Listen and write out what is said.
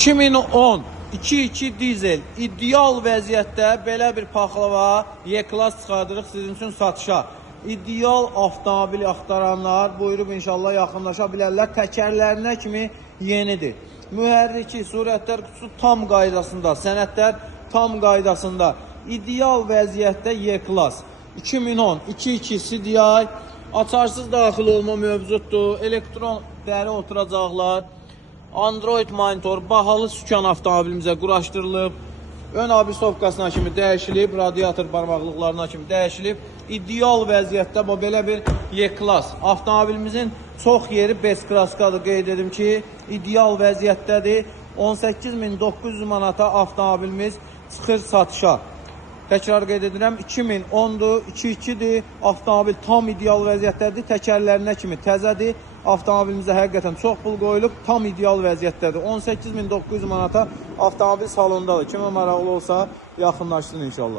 2010 2.2 dizel ideal vəziyyətdə belə bir paxlava Y-Class çıxardırıq sizin üçün satışa. İdeal avtomobili axtaranlar buyurub inşallah yaxınlaşa bilərlər. Təkərlərinə kimi yenidir. Mühərriki, surətlər qutusu tam qaydasında, sənədlər tam qaydasında. İdeal vəziyyətdə Y-Class 2010 2.2 CDI açarsız daxil olma mövcuddur. Elektron dəri oturacaqlar. Android monitor, bahalı sükan avtomobilimizə quraşdırılıb. Ön abisovkasına kimi dəyişilib, radiator barmaqlıqlarına kimi dəyişilib. İdeal vəziyyətdə bu belə bir Y-Class. Avtomobilimizin çox yeri B-klaskadır, qeyd edim ki, ideal vəziyyətdədir. 18.900 manata avtomobilimiz çıxır satışa. Təkrar qeyd edirəm, 2010-dur, 2.2-dir, avtomobil tam ideal vəziyyətdədir, təkərlərinə kimi təzədir. Avtomobilimizə həqiqətən çox pul qoyulub, tam ideal vəziyyətdədir. 18.900 manata avtomobil salondadır. Kimə maraqlı olsa yaxınlaşsın inşallah.